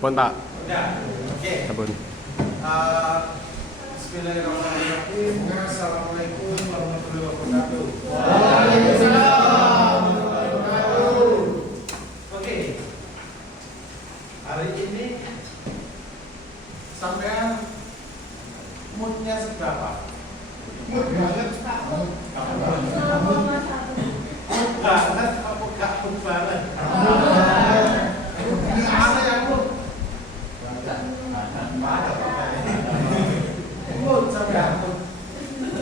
Pun Pak. Udah. Oke. Sabun. Bismillahirrahmanirrahim. Assalamualaikum warahmatullahi wabarakatuh. Waalaikumsalam. Oke. Hari ini sampean moodnya seberapa? Mood banget. Mood banget apa gak mood banget? Ini ada yang mood. Mood sampean.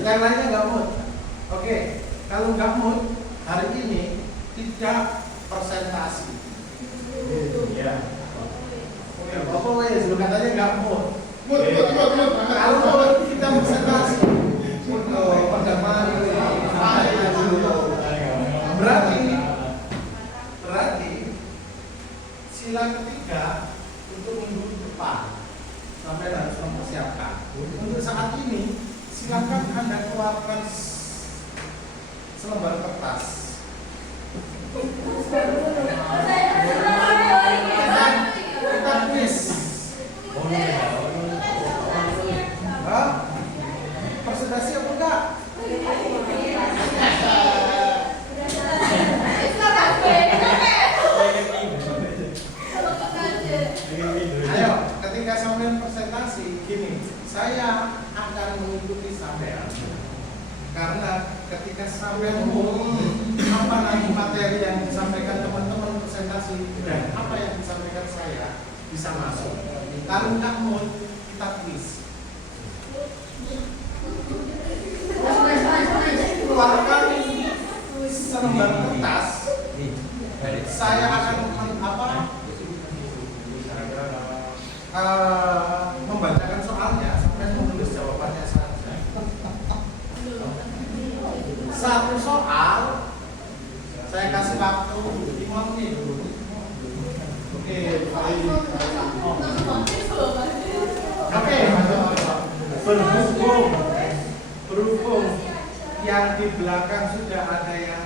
Yang lainnya nggak mood. Oke. Kalau nggak mood, hari ini tidak presentasi. Iya. Apa wes? Lu katanya nggak mood. Mood. Kalau mood kita presentasi. Berarti sila ketiga untuk minggu depan sampai harus mempersiapkan. Untuk saat ini silakan Anda keluarkan selembar kertas. Kita quiz. Presentasi apa enggak? Ayo, ketika sampean presentasi gini, saya akan mengikuti sampean. Karena ketika sampean apa nanti materi yang disampaikan teman-teman presentasi dan apa yang disampaikan saya bisa masuk. Kalau enggak mau kita quiz. Keluarkan selembar kertas. Saya akan membacakan soalnya sampai menulis jawabannya saja. Satu soal saya kasih waktu 5 menit. Oke, berhubung yang di belakang sudah ada yang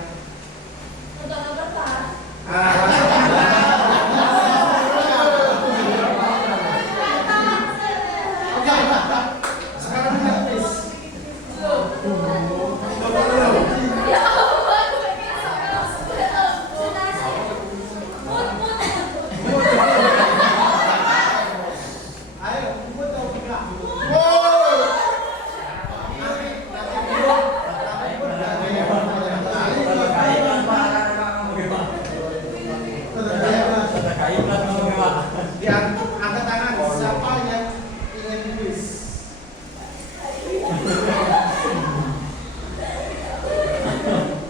sekarang gratis. Ayo, ikut atau tidak? Angkat tangan siapa yang ingin quiz?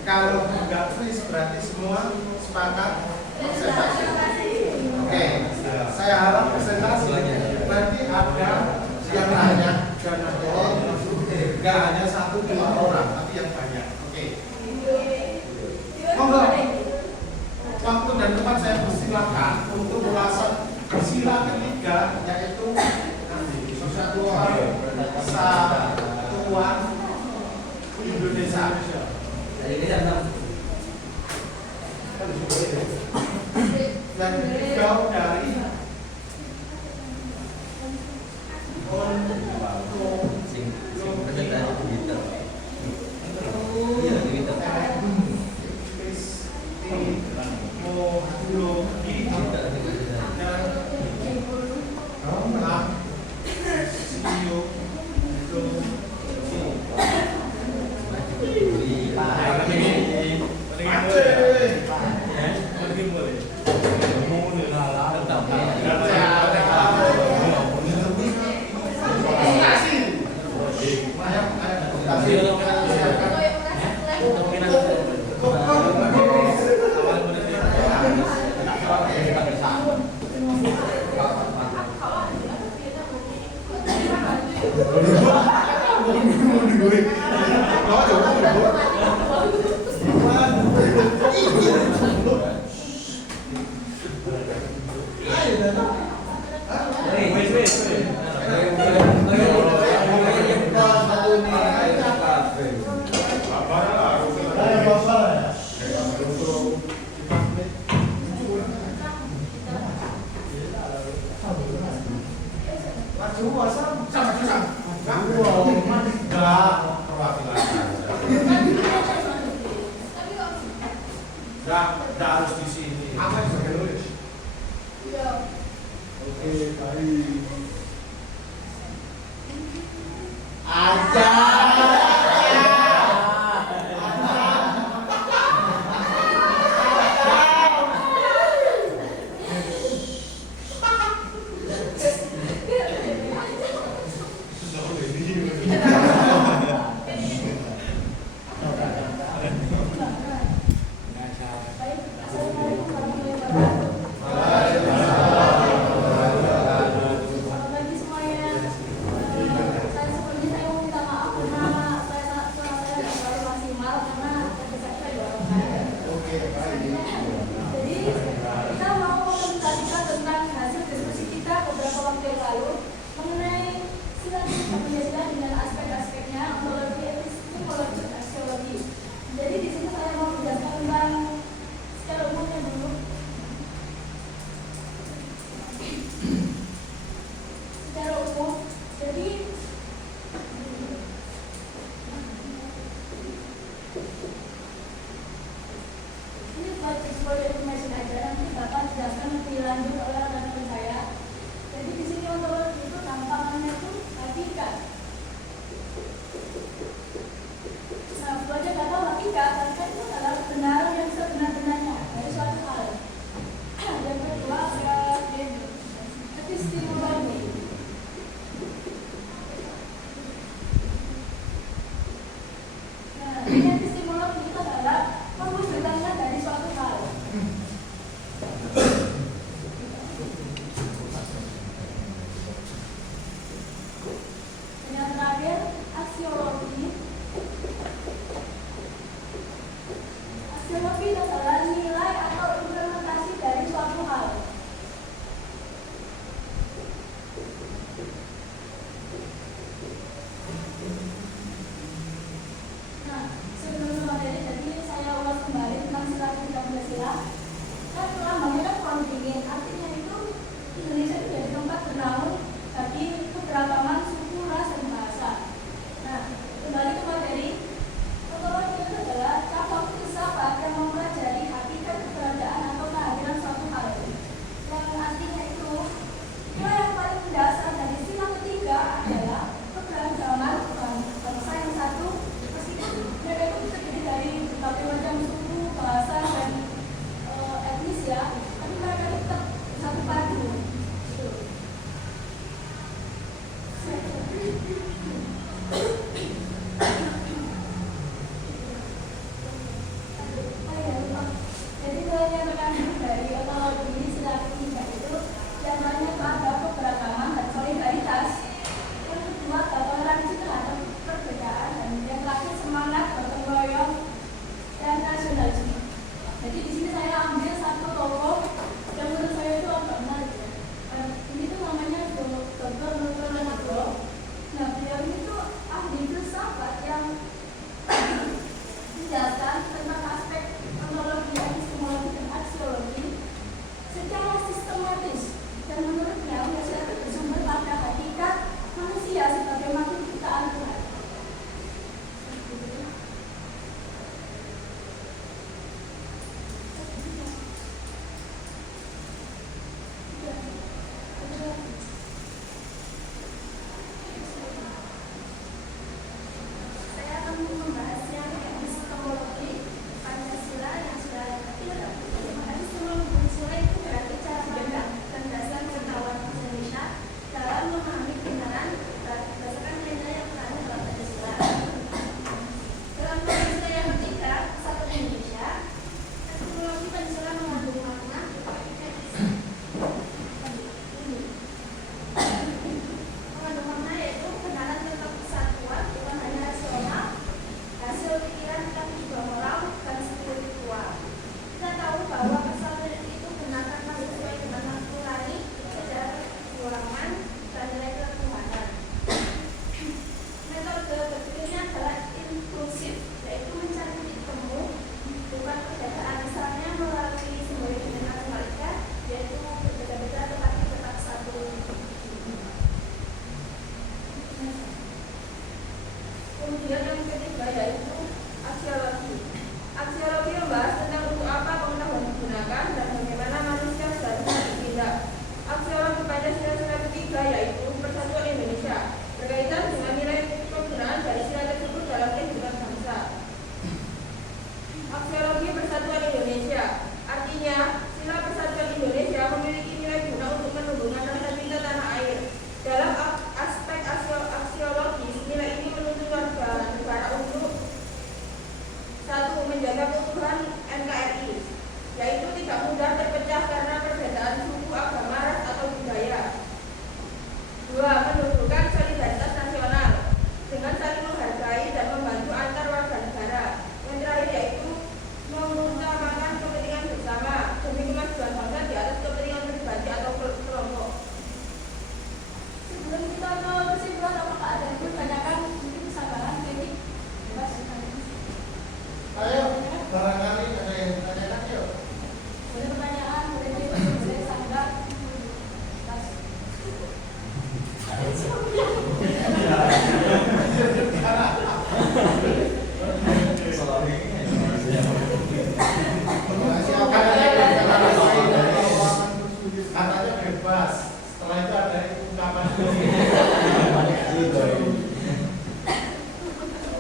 Kalau nggak quiz berarti semua sepakat presentasi. Oke, saya harap presentasi nanti ada yang nanya dan ada nggak hanya 1-2 orang tapi yang banyak. Oke. Monggo. Waktu dan tempat saya persilakan untuk ulasan sila ketiga yaitu Persatuan Indonesia. Dan jauh dari dua sama. Enggak, perwakilan saja. Enggak harus di sini. Apa yang sebagai nulis? Iya. Oke, baik. Aja. tanya bebas. Setelah itu ada ungkapan.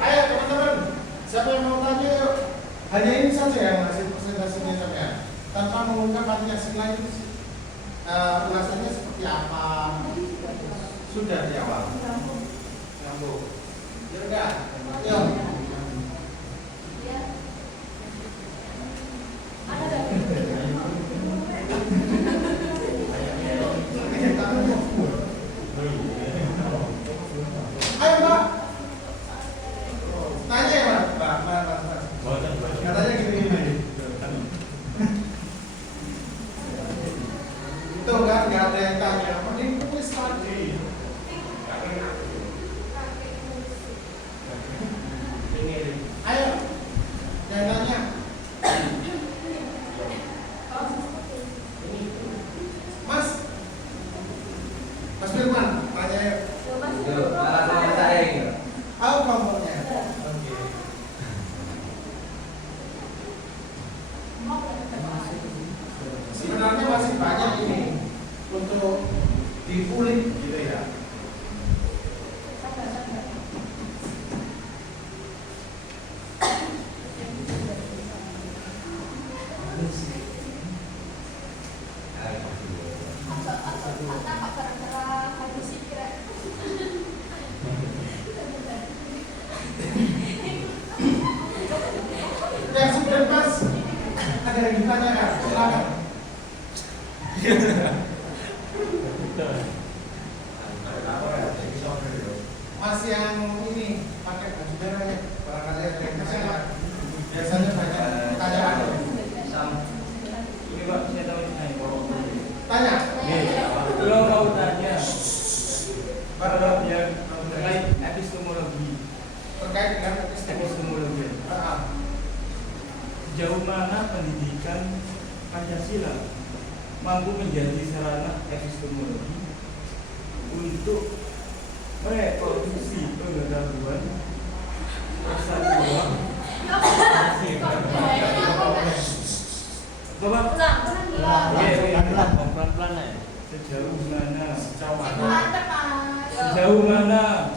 Ayo teman-teman, siapa yang mau tanya yuk? Hanya ini saja yang hasil presentasinya sampai tanpa mengungkap artinya setelah itu ulasannya seperti apa sudah di awal. Nyambung. Ya udah, yuk. Ayo Mbak. Tanya ya Mbak. Katanya gini. Itu kan nggak ada yang tanya. Mending tulis lagi. Ayo. Yang tanya. Mas Firman, tanya ya. Apa kelompoknya? Oke. Sebenarnya masih banyak ini untuk dikulik gitu ya. Yang sudah pas ada yang ditanyakan, silakan. Mas yang ini pakai baju merah ya, barangkali ada yang kesana. Biasanya banyak pertanyaan. Ini Pak, saya tahu ini Tanya. Belum mau tanya. Kalau yang terkait epistemologi, Terkait dengan epistemologi. Sejauh mana pendidikan Pancasila mampu menjadi sarana epistemologi untuk mereproduksi pengetahuan persatuan Bapak pelan-pelan ya. Sejauh mana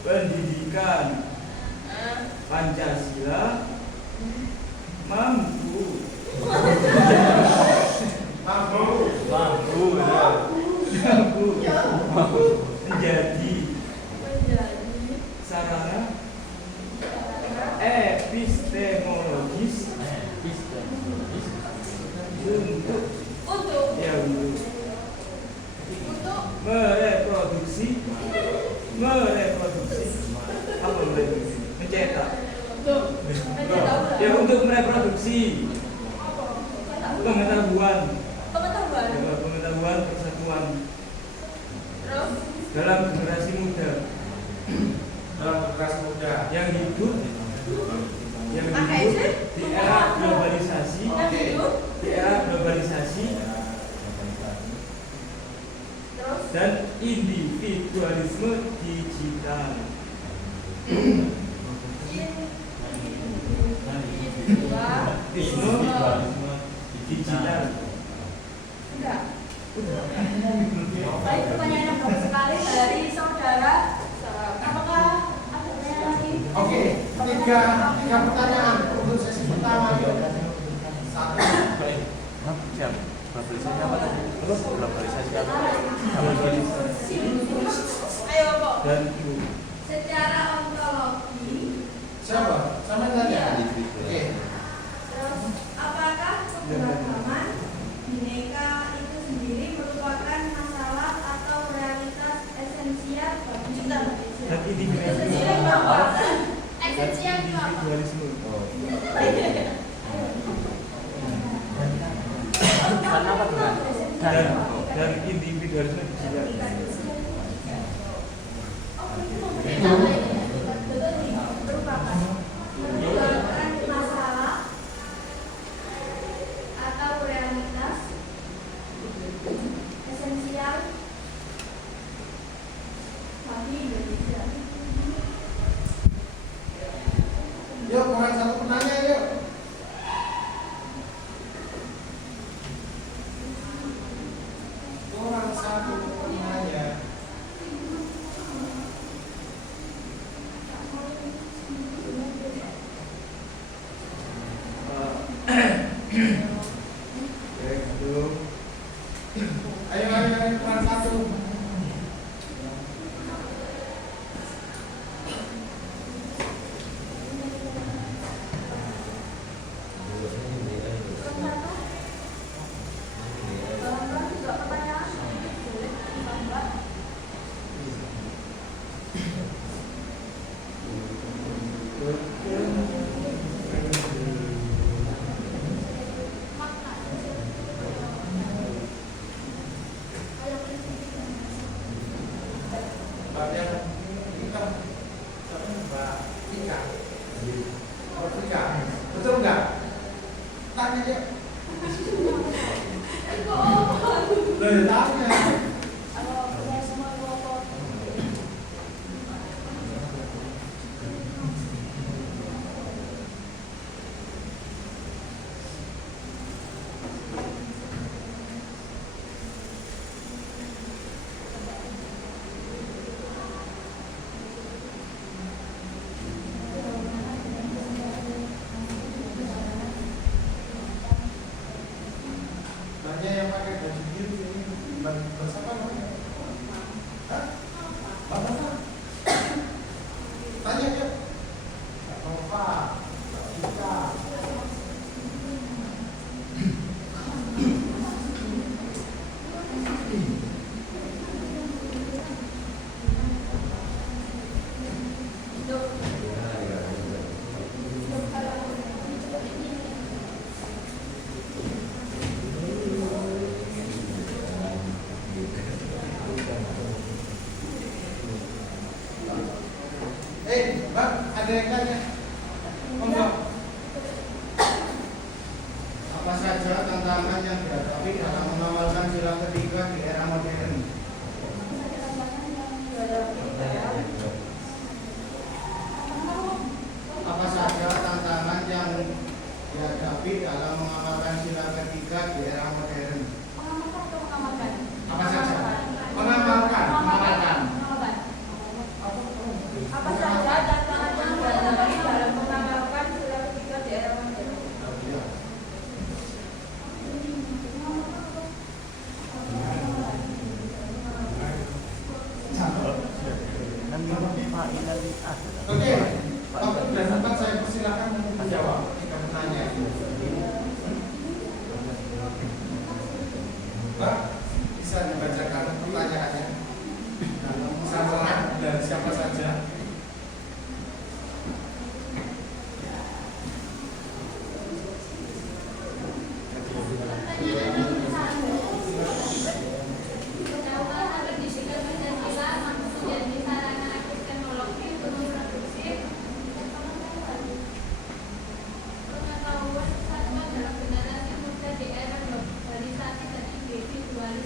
pendidikan Pancasila mampu menjadi sarana epistemologis untuk mereproduksi apa mereproduksi mencetak ya untuk mereproduksi pengetahuan persatuan dalam generasi muda yang hidup di era globalisasi dan individualisme digital. Individualisme digital. Enggak. Baik, pertanyaan yang bagus sekali dari saudara. Apakah ada pertanyaan lagi? Oke, tiga pertanyaan untuk sesi pertama. Satu. Siap. Globalisasi apa tadi? Globalisasi apa? Ayo, Pak. Dan Secara ontologi, Siapa? Sama tanya. Oke. terus apakah keberagaman bineka itu sendiri merupakan masalah atau realitas esensial bagi Indonesia? dan Itu sendiri merupakan esensial itu apa? individualisme. Karena apa tuh? Dan individualisme digital. Merupakan masalah atau realitas esensial bagi Indonesia. Yuk, kurang satu pertanyaan yuk. satu nanya. Ayo, kelas satu. Betul nggak? Tanya aja. Loh, tanya. Tanya yang pakai baju biru ini bersama namanya? Hah? Bapak? Tanya aja. Nova, Ika. Mbak, ada yang tanya? Monggo. Apa saja tantangan yang dihadapi dalam mengamalkan sila ketiga di era modern? Apa saja tantangan yang dihadapi dalam mengamalkan sila ketiga di era modern? Apa saja? Mengamalkan. Apa saja tantangan yang dihadapi dalam mengamalkan sila ketiga di era modern? Oke, waktu dan tempat saya persilakan untuk menjawab ketika bertanya. Mbak, bisa dibacakan pertanyaannya? Sasaran dari siapa saja? Pengetahuan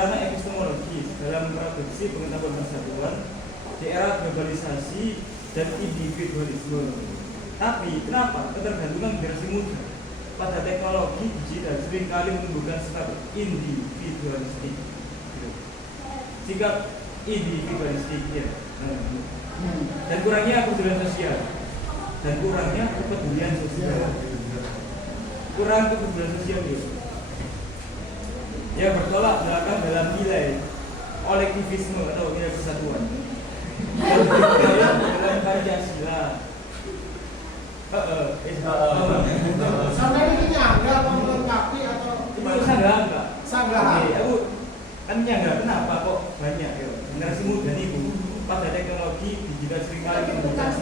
sarana epistemologis dalam produksi pengetahuan persatuan di era globalisasi dan individualisme. Tapi kenapa ketergantungan generasi muda pada teknologi digital seringkali menimbulkan sikap individualistik, sikap individualistik ya, dan kurangnya kepedulian sosial, kurang kepedulian sosial gitu. Ya bertolak belakang dalam nilai kolektivisme atau nilai persatuan dalam Pancasila. Sampai ini nyangga apa melengkapi atau Itu sanggah enggak? sanggah? Aku kan nyangga kenapa kok banyak ya generasi muda nih bu pada teknologi digital seringkali menimbulkan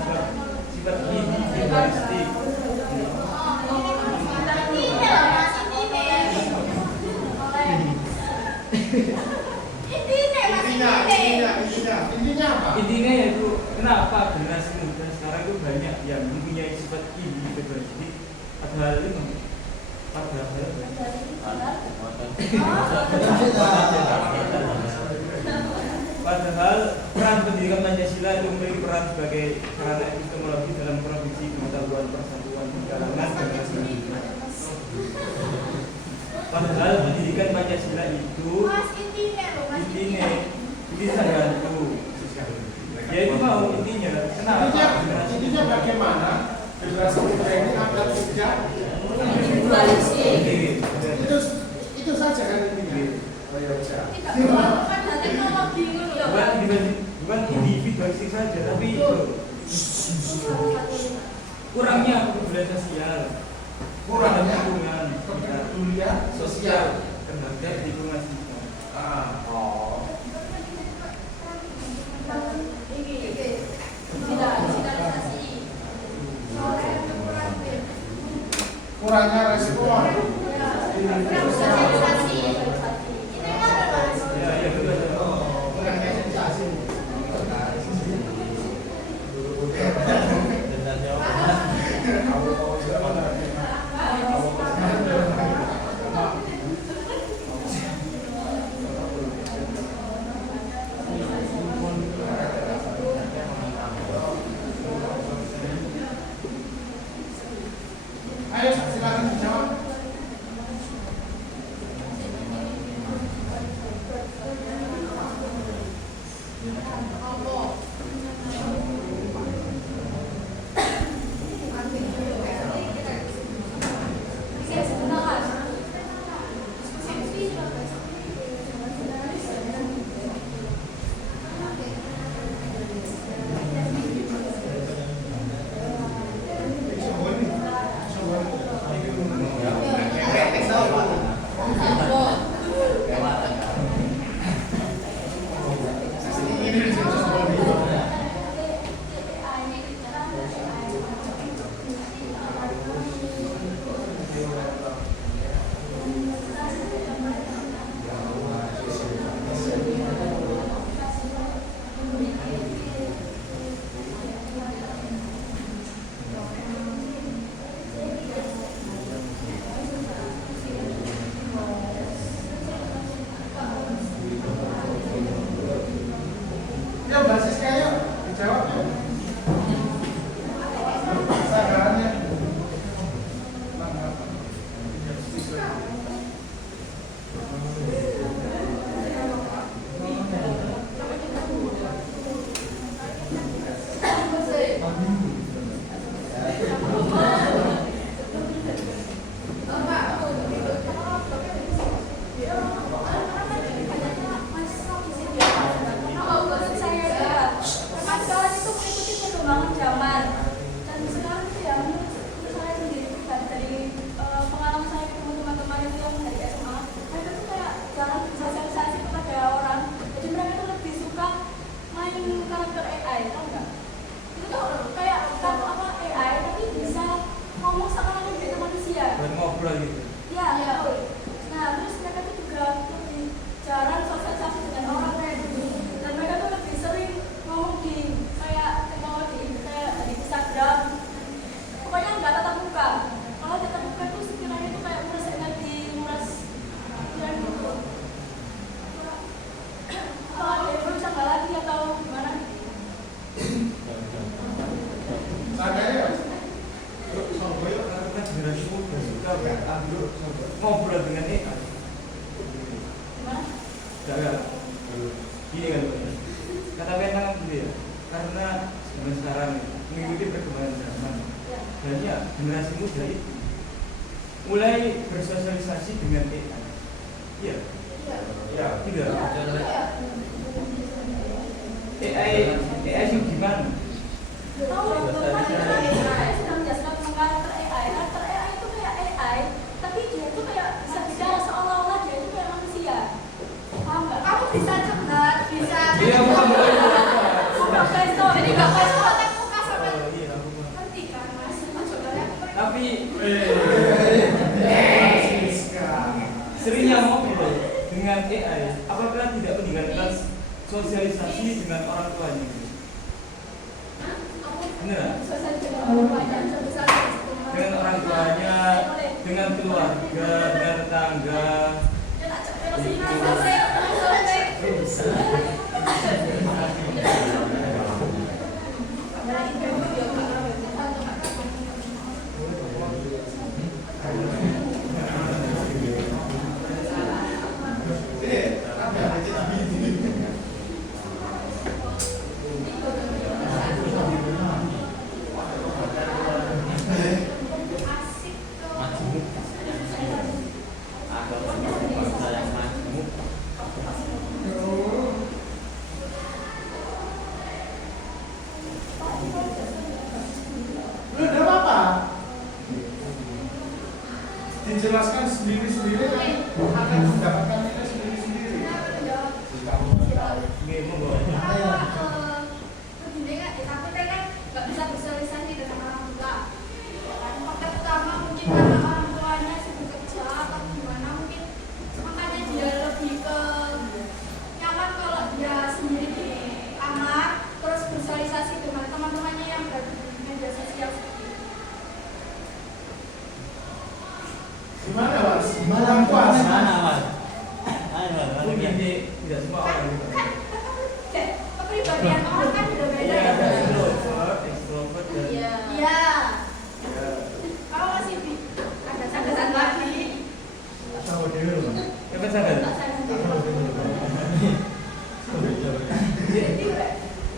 sifat individualistik. Intinya apa? Intinya yaitu kenapa generasi muda sekarang itu banyak yang mempunyai sifat individualistik, padahal peran pendidikan Pancasila itu memiliki peran sebagai sarana epistemologi dalam produksi pengetahuan persatuan di kalangan generasi muda. Padahal pendidikan Pancasila itu intinya satu. Ya itu mau intinya. Kenapa? Intinya bagaimana generasi muda ini agar tidak itu saja kan intinya. Bukan individualistik saja, tapi itu kurangnya kepedulian sosial, Kurangnya lingkungan, kepedulian sosial terhadap lingkungan kita. Kurangnya respon. Ya betul. Kurangnya sensasi. Ayo silakan dijawab. Ya basis kayak dijawab ya. Sadarannya. Buat ngobrol gitu. Ya, betul. Nah, terus mereka tuh juga lebih jarang sosialisasi dengan orang kayak gitu. Dan mereka tuh lebih sering ngomong di kayak teknologi, kayak di Instagram. Pokoknya nggak tatap muka. Kalau tatap muka tuh sekiranya tuh kayak nguras energi, nguras pikiran gitu. ngobrol dengan AI. Gimana? Enggak. Gini kan, kata Benang gitu ya, karena zaman sekarang mengikuti perkembangan zaman, Ya. banyak generasi muda itu mulai bersosialisasi dengan AI. Iya, Iya. Ya. tidak. Iya. AI itu gimana? Tahu, saya sudah menjelaskan tentang karakter AI. Karakter AI itu kayak AI, tapi dia itu kayak bisa bicara seolah-olah dia itu kayak manusia. Paham nggak? Kamu bisa curhat, bisa. Iya, bukan. Bukan pesto, jadi nggak pesto tatap muka sampai. Oh, iya, bukan. Ngerti kan, Mas? Maksudnya Tapi seringnya ngobrol dengan AI, apakah tidak meninggalkan sosialisasi dengan orang tuanya? Bener? Dengan orang tuanya, dengan keluarga, dengan tetangga. Udah apa? Dijelaskan sendiri-sendiri kan akan mendapatkan nilai sendiri-sendiri. Ini mau Gimana Mas? Kurang puas? mungkin tidak semua orang gitu. Kepribadian orang kan udah beda ya. Extrovert dan Iya. Kamu masih ada catatan lagi. apa sadar?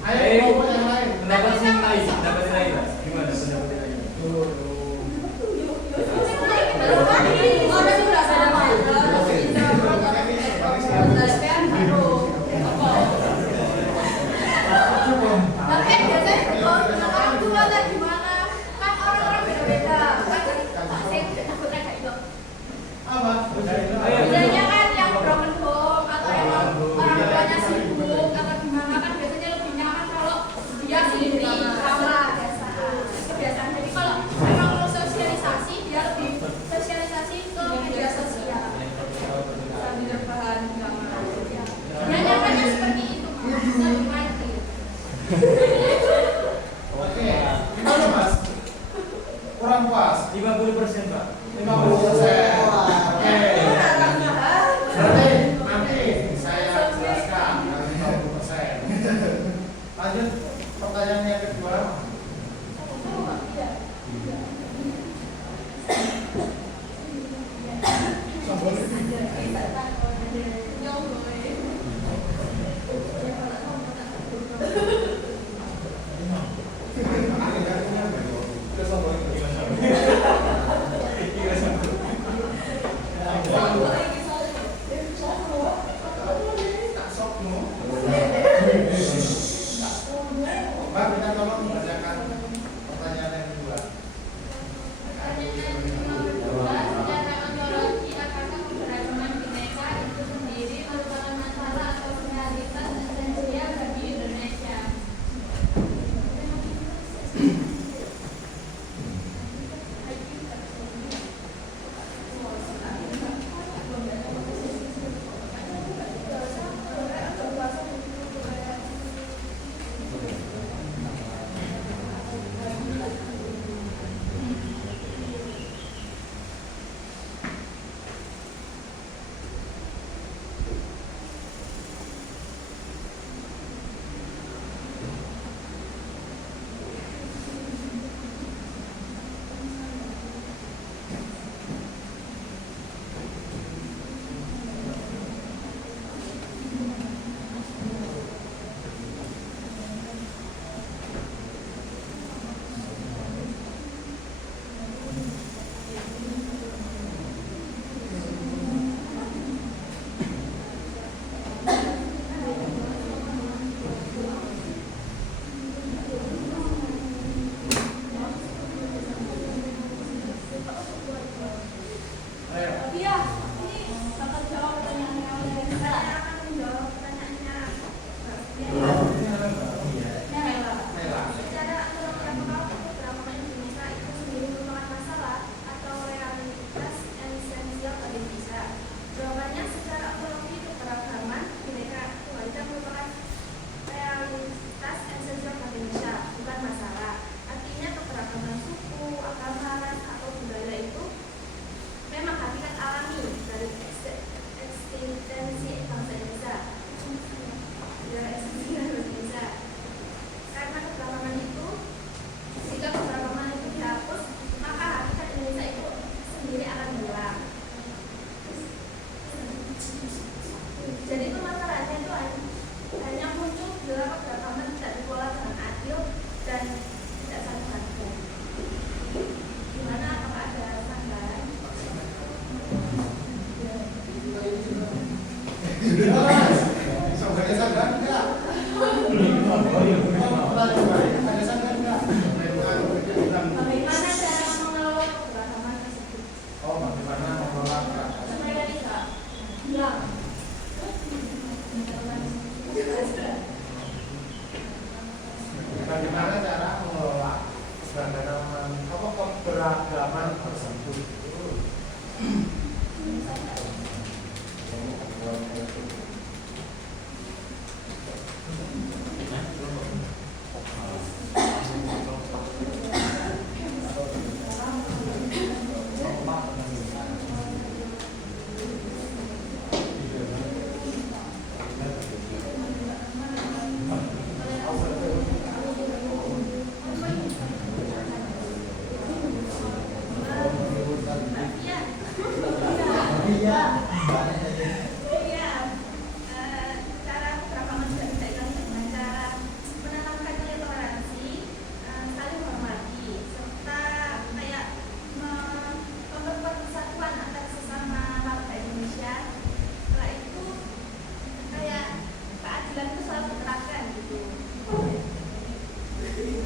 Ayo ngomong yang lain. Pendapat yang lain, pendapat yang lain, Mas. Gimana pendapat yang lain? Orang sudah ada tapi biasanya orang tua lah gimana? Kan orang-orang beda-beda. Kan saya sebutnya kayak itu. Apa? Bedanya kan yang broken home atau emang orang tuanya sibuk atau gimana kan biasanya lebih nyaman kalau dia sendiri kamar biasa. Kebiasaan. Jadi kalau emang mau sosialisasi dia lebih sosialisasi ke media sosial. Sambil rebahan di kamar. Ya nyamannya seperti itu. Lebih mandiri. Oke, gimana Mas? Kurang puas? 50%, Pak. 50%. Oke. Berarti nanti saya jelaskan dari 50%. Lanjut pertanyaan yang kedua. Ada sadar enggak? Oh iya, Pernah coba ya? Ada sadar enggak? Bagaimana cara mengelola keberagaman tersebut? Oh, bagaimana mengelola keberagaman? Mereka tidak bilang. Bagaimana cara mengelola keberagaman tersebut? Cara keberagaman juga bisa dilakukan dengan cara menanamkan nilai toleransi, saling menghormati, serta kayak memperkuat persatuan antar sesama warga Indonesia. Setelah itu kayak keadilan itu selalu diterapkan gitu.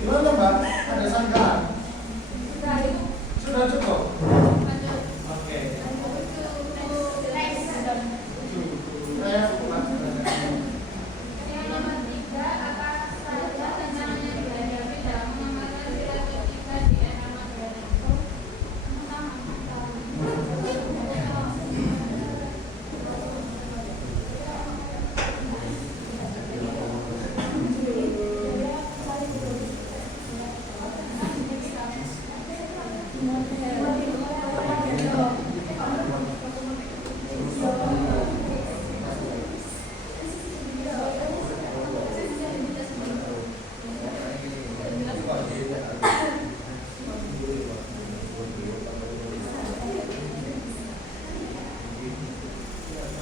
Gimana Mbak? Ada sadar? Sudah itu Sudah cukup? lanjut. Oke. Next. Saya bukan Yang nomor 3, apa saja tantangan yang dihadapi dalam mengamalkan sila ketika di era modern?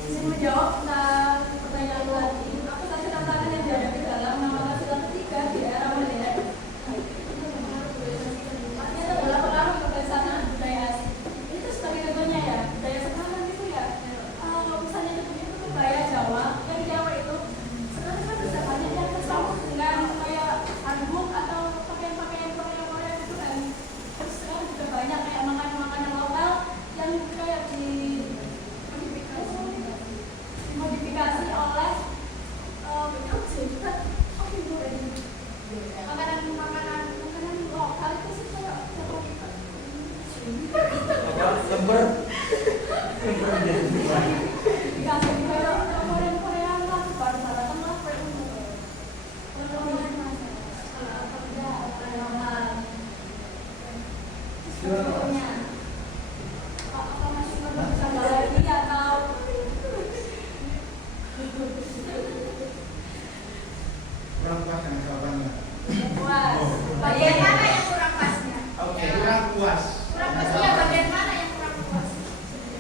Saya menjawab tentang pertanyaan tadi. Apa saja tantangan yang dihadapi dalam mengamalkan sila ketika di era modern? Artinya adalah pengaruh kebiasaan budaya asing. Ini tuh sebagai contohnya ya, budaya sekarang itu ya, misalnya itu budaya Jawa, yang Jawa itu sekarang kan sudah banyak yang tercampur dengan kayak handuk atau pakaian-pakaian Korea itu kan. Terus sekarang juga banyak kayak makanan-makanan lokal yang kayak dimodifikasi oleh makanan lokal itu sih kayak lembar jadi dikasih kayak Korea lah, baru-baru lah apa masih berbicara lagi atau kurang puas dengan jawabannya. puas? Bagian mana yang kurang pasnya? Oke, kurang puas. Kurang pasnya bagian mana yang kurang puas?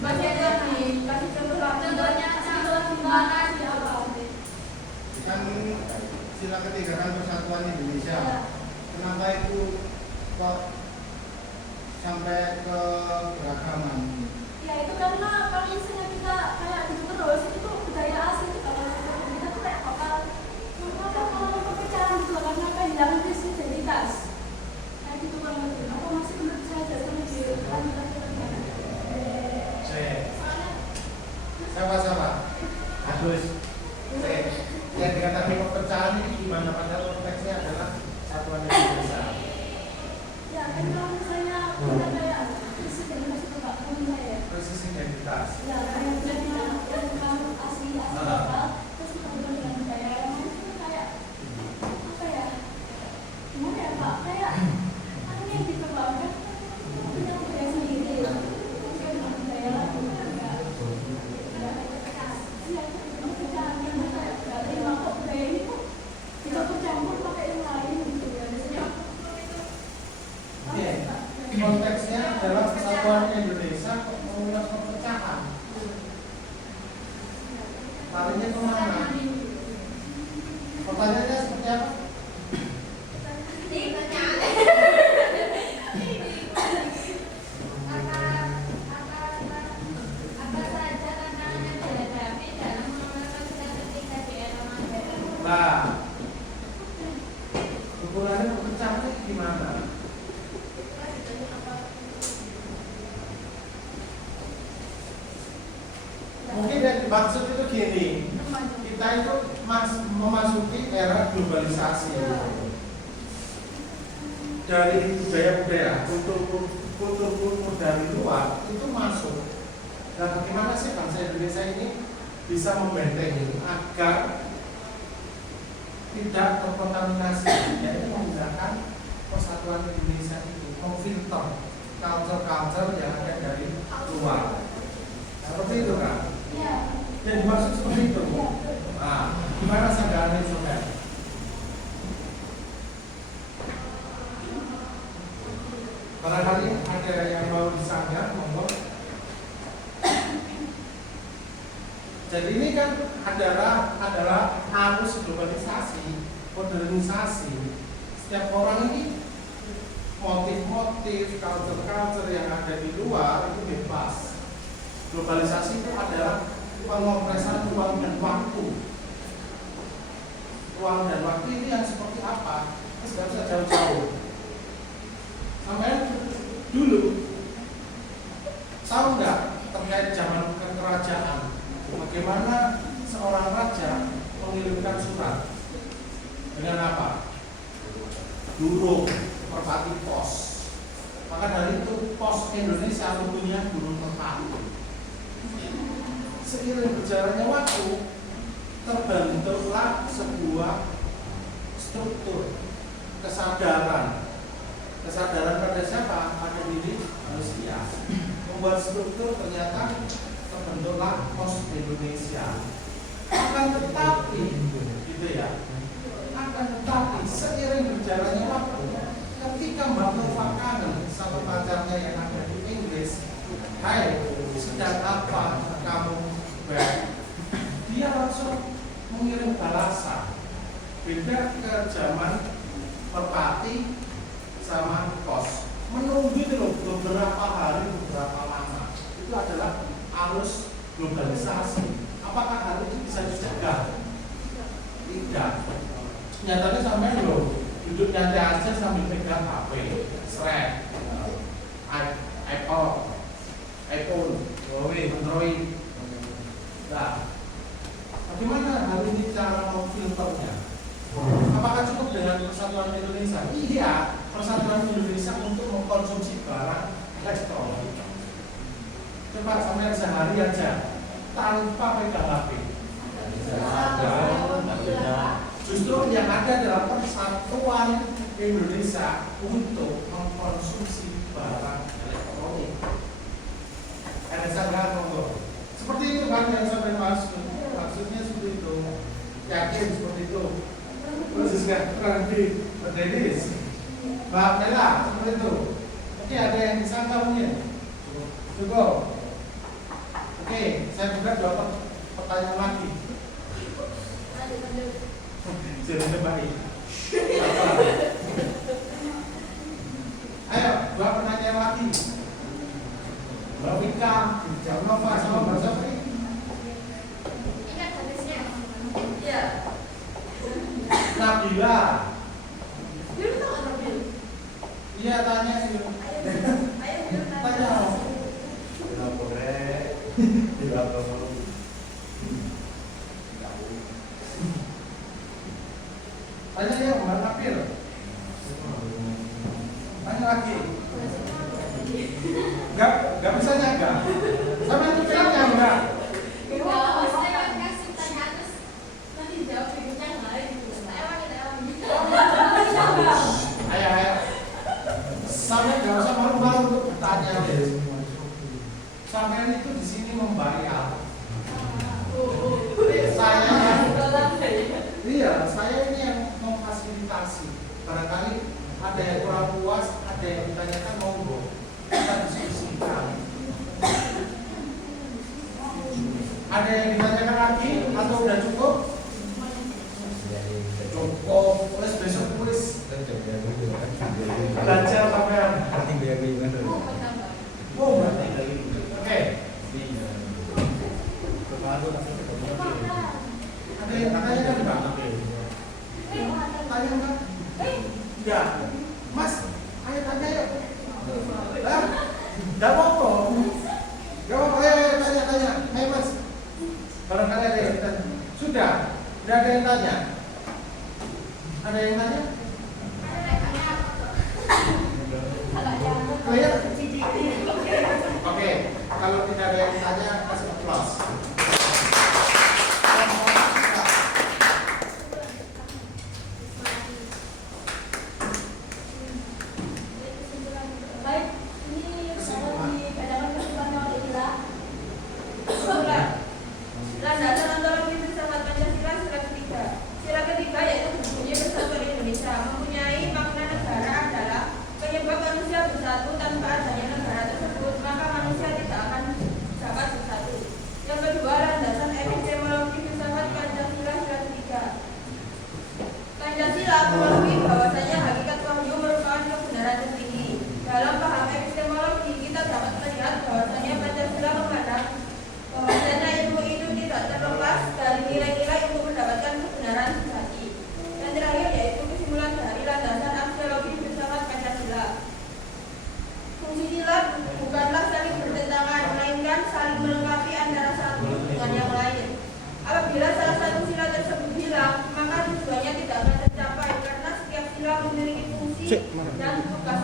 Bagian tadi kasih contohnya gimana sih apa? Kan sila ketiga kan persatuan Indonesia. Ya. Kenapa itu kok sampai ke beragaman? Ya itu karena kalau misalnya kita kayak gitu terus itu budaya asing itu kalau kita tuh kayak bakal kalau perpecahan gitu loh, karena kehilangan identitas. Nah gitu kurang lebih. Apa masih menurut saya jadi lebih lanjut lagi bagaimana? Sama-sama. bagus. Oke. Yang dikatakan perpecahan ini gimana? Padahal konteksnya adalah satuan Indonesia. Ya kan kalau misalnya kita kayak krisis identitas itu nggak menurut saya. Krisis identitas. Ya kayak jadi yang kamu asli lokal terus berhubungan dengan budaya yang lain itu kayak apa ya? Gimana ya Pak? Kayak kan yang dikembangkan punya budaya sendiri. Terus kayak dengan budaya lain itu kan nggak ya itu pecahan yang kayak nggak terima kok budaya ini kok dicampur-campur pakai yang lain gitu ya. Biasanya Oke. Konteksnya adalah kesatuan Indonesia kok mengulas perpecahan. Larinya kemana? Pertanyaannya seperti apa? Apa saja tantangan yang dihadapi dalam mengamalkan sila ketika di era modern? Lah, ukurannya pecahnya gimana? Mungkin yang dimaksud itu gini, kita itu memasuki era globalisasi. Dari budaya-budaya, kultur dari luar itu masuk. Dan bagaimana sih bangsa Indonesia ini bisa membentengi agar tidak terkontaminasi, yaitu menggunakan persatuan Indonesia itu memfilter culture-culture yang ada dari luar. Seperti itu kan? Iya. Yang dimaksud seperti itu. Nah, gimana sanggahan instrumen? Barangkali ada yang mau disanggah, monggo. Jadi ini kan adalah arus globalisasi, modernisasi. Setiap orang ini motif-motif, culture-culture yang ada di luar itu bebas. Globalisasi itu adalah pengopresan ruang dan waktu. Ruang dan waktu ini yang seperti apa? Kita tidak bisa jauh-jauh. Sampai dulu tahu nggak terkait zaman kerajaan, bagaimana seorang raja mengirimkan surat dengan apa? Burung, merpati pos. Maka dari itu pos Indonesia punya burung merpati. Seiring berjalannya waktu terbentuklah sebuah struktur kesadaran pada siapa? Pada diri manusia. Membuat struktur ternyata terbentuklah pos Indonesia. Akan tetapi, gitu ya. Akan tetapi seiring berjalannya waktu, ketika Mbak Nova kangen sama pacarnya yang ada di Inggris, hai, sedang apa kamu? Dia langsung mengirim balasan. Beda ke zaman merpati sama pos, menunggu itu loh beberapa hari, beberapa lama. Itu adalah arus globalisasi. Apakah hal itu bisa dicegah? Tidak. Nyatanya sampai loh duduk nyantai aja sambil pegang HP, Shrek, Apple, iPhone, Android. Nah, bagaimana hal ini cara memfilternya? Apakah cukup dengan persatuan Indonesia? Iya, persatuan Indonesia untuk mengkonsumsi barang elektronik. Coba sampai sehari aja tanpa pegang HP. Justru yang ada adalah persatuan Indonesia untuk mengkonsumsi barang elektronik. Ada sanggahan monggo. Seperti itu kan yang sampai maksudnya seperti itu. Yakin seperti itu. Terus nanti Dennis, Mbak Bella, seperti itu. Oke, ada yang disangka mungkin? Cukup. Oke, saya buka dua pertanyaan lagi. Jadi baik. Ayo, dua pertanyaan lagi. Mbak Wika, Mbak Nova sama Mbak Sofri. Ingat hadisnya? Iya. Nabila. Biru tahu nggak Nabil? Iya, tanya sih. Ayo Tanya. Kenapa rek? Tidak tahu. Tanya ya, Mbak Nabil. Tanya lagi. Gak bisa nyaga. Sampai itu filmnya enggak? Enggak, saya kan kasih tanya terus nanti jawab berikutnya nggak gitu. Saya Ayo. Sampai gak usah malu-malu untuk bertanya. Sampai itu di sini membayar. Saya ini yang memfasilitasi. Barangkali ada yang kurang puas, ada yang ditanyakan monggo. Kita diskusikan. Ada yang ditanyakan lagi atau udah cukup? Cukup. Terus besok tulis. Belajar sampean. Oh, berarti. Oke. Ada yang ditanyakan Mbak? tanya enggak? Enggak. Mas, ayo tanya yuk. Hah? Enggak apa-apa. Enggak apa-apa, ayo tanya. Ayo Mas. Barangkali ada yang tanya. Sudah? Tidak ada yang tanya? Ada yang tanya? Clear? Oke, kalau tidak ada yang tanya, kasih applause. Baik, ini kalau di cadangan kehidupan yang gila. Landasan ontologi filsafat Pancasila sila ketiga. Sila ketiga yaitu berbunyi Persatuan Indonesia mempunyai makna negara adalah penyebab manusia bersatu. Tanpa adanya negara tersebut maka manusia tidak akan dapat bersatu. Yang kedua, landasan epistemologi filsafat Pancasila sila ketiga. Pancasila mengakui bahwasanya hakikat wahyu merupakan kebenaran tertinggi. Dalam paham epistemologi kita dapat melihat bahwasanya Pancasila menghadap bahwasanya ilmu itu tidak terlepas dari nilai-nilai untuk mendapatkan kebenaran sejati. Dan terakhir yaitu kesimpulan dari landasan aksiologi filsafat Pancasila. Fungsi sila bukanlah saling bertentangan, melainkan saling melengkapi antara satu dengan yang lain. Apabila salah satu sila tersebut hilang, maka tujuannya tidak akan tercapai karena setiap sila memiliki fungsi dan tugas